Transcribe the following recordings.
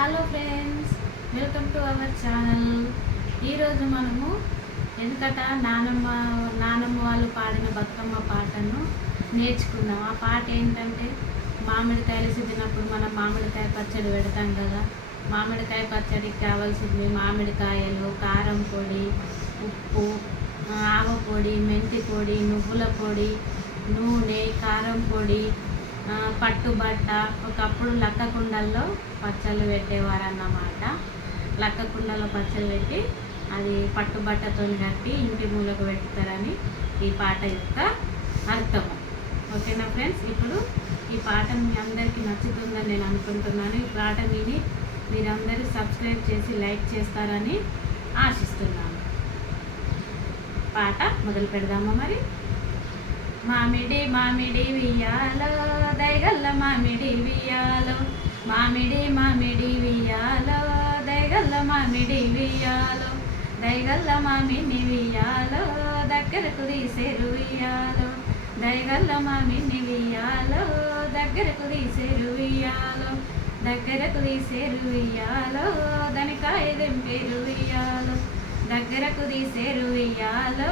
Hello friends, welcome to our channel. ఈరోజు మనము వెనుకట నానమ్మ వాళ్ళు పాడిన బతుకమ్మ పాటను నేర్చుకుందాం. ఆ పాట ఏంటంటే, మామిడికాయలు సిద్ధినప్పుడు మనం మామిడికాయ పచ్చడి పెడతాం కదా. మామిడికాయ పచ్చడికి కావాల్సింది మామిడికాయలు, కారం పొడి, ఉప్పు, ఆవ పొడి, మెంతి పొడి, నువ్వుల పొడి, నూనె, కారం పొడి, పట్టుబట్ట. ఒకప్పుడు లక్క కుండల్లో పచ్చళ్ళు పెట్టేవారు అన్నమాట. లక్క కుండలో పచ్చళ్ళు పెట్టి అది పట్టుబట్టతో కట్టి ఇంటి మూలకు పెడతారని ఈ పాట యొక్క అర్థము. ఓకేనా ఫ్రెండ్స్, ఇప్పుడు ఈ పాట మీ అందరికీ నచ్చుతుందని నేను అనుకుంటున్నాను. ఈ పాట విని మీరందరూ సబ్స్క్రైబ్ చేసి లైక్ చేస్తారని ఆశిస్తున్నాను. పాట మొదలు పెడదామా మరి. మామిడి మామిడి వియ్యాలో దయగల్ల మామిడి వియ్యాలో, మామిడి మామిడి వియ్యాలో దయగల్ల మామిడి వియ్యాలో, దయగల్ల మామిడిని వియ్యాలో దగ్గరకు తీసేరు వియ్యాలో, దయగల్ల మామిడిని వియ్యాలో దగ్గరకు తీసేరు వియ్యాలో, దగ్గరకు తీసేరు వియ్యాలో దనికాయ దెంపేరు వియ్యాలో, దగ్గరకు తీసేరు వియ్యాలో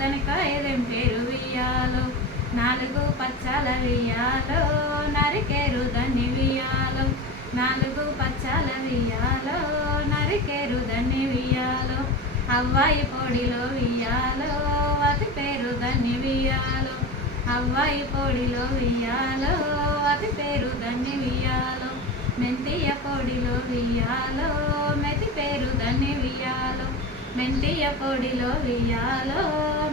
దనికాయ దెంపేరు వియ్యాలో, నాలుగు పచ్చాల వియ్యాలో నరికేరు దాన్ని వియ్యాలో, నాలుగు పచ్చాల వియ్యాలో నరికేరు దాన్ని వియ్యాలో, అవ్వాయి పొడిలో వియ్యాలో అతి పేరు దాన్ని వియ్యాలో, అవ్వాయి పొడిలో వియ్యాలో అతి పేరు దాన్ని వియ్యాలో, మెంతియ పొడిలో వియ్యాలో మెతి పేరు దాన్ని వియ్యాలో, మెంతియ పొడిలో వియ్యాలో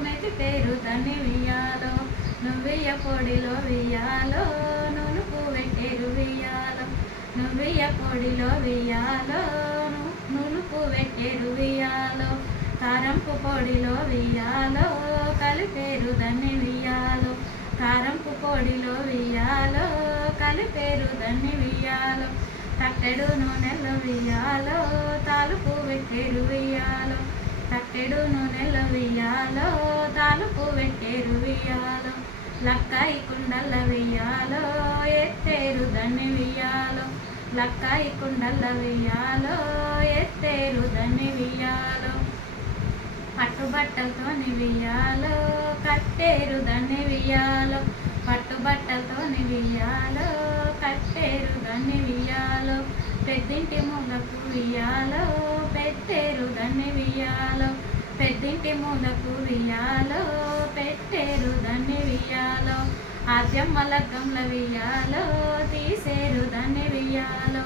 మెతి పేరు దాన్ని వియ్యాలో, నువ్వెయ్య పొడిలో వియ్యాలో నునుపు పెట్టేరు వియ్యాలో, నువ్వెయ్య పొడిలో వియ్యాలో నునుపు పెట్టేరు వియ్యాలో, కారంపు పొడిలో వియ్యాలో కలిపేరు దాన్ని వియ్యాలో, కారంపు పొడిలో వియ్యాలో కలిపేరు దాన్ని వియ్యాలో, తట్టెడు నూనెలో వియ్యాలో తాలుపు పెట్టేరు వియ్యాలో, తట్టెడు నూనెలో వియ్యాలో తాలుపు పెట్టేరు వియ్యాలో, లక్కాయి కుండల వియ్యాలో ఎత్తేరు దాన్ని వియ్యాలో, లక్కాయి కుండల వియ్యాలో ఎత్తేరు దాన్ని వియ్యాలో, పట్టుబట్టలతోని వియ్యాలో కట్టేరు దాన్ని వియ్యాలో, పట్టుబట్టలతోని వియ్యాలో కట్టేరు దాన్ని వియ్యాలో, పెద్దింటి మూలకు వియ్యాలో పెట్టేరు దాన్ని వియ్యాలో, పెద్దింటి మూలకు వియ్యాలో పెట్టేరు దాన్ని వియ్యాలో, ఆద్యమ్మ లగ్గంల వియ్యాలో తీసేరు దాన్ని వియ్యాలో,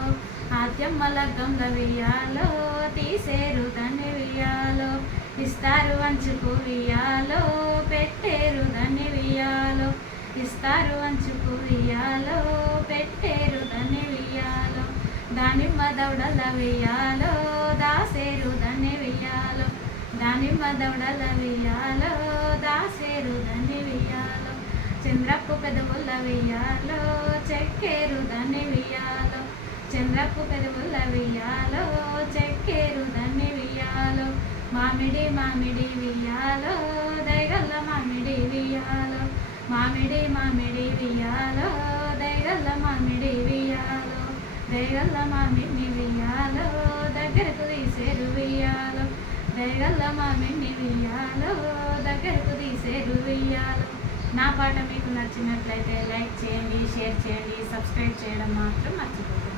ఆద్యమ్మ లగ్గంల వియ్యాలో తీసేరు దాన్ని వియ్యాలో, ఇస్తారు వంచుకు వియ్యాలో పెట్టేరు దాన్ని వియ్యాలో, ఇస్తారు వంచుకు వియ్యాలో పెట్టేరు దాన్ని వియ్యాలో, దానిమ్మ దౌడల వియ్యాలో దాసేరు దాన్ని వియ్యాలో, దానిమ్మ దౌడల వియ్యాలో దాసేరు దాన్ని వియ్యాలో, చంద్రప్పు పెదవుల వియ్యాలో చెక్కేరు దాన్ని వియ్యాలో, చంద్రప్పు పెదవుల వియ్యాలో చెక్కేరు దాన్ని వియ్యాలో, మామిడి మామిడి వియ్యాలో దయగల్ల మామిడి వియ్యాలో, మామిడి మామిడి వియ్యాలో దయగల్ల మామిడి వియ్యాలో, దయగల్ల మామిడిని వియ్యాలో దగ్గరకు తీసేరు వియ్యాలో, దయగల్ల మామిడిని వియ్యాలో దగ్గరకు తీసేరు వియ్యాలో. నా పాట మీకు నచ్చినట్లయితే లైక్ చేయండి, షేర్ చేయండి, సబ్స్క్రైబ్ చేయడం మాత్రం మర్చిపోకండి.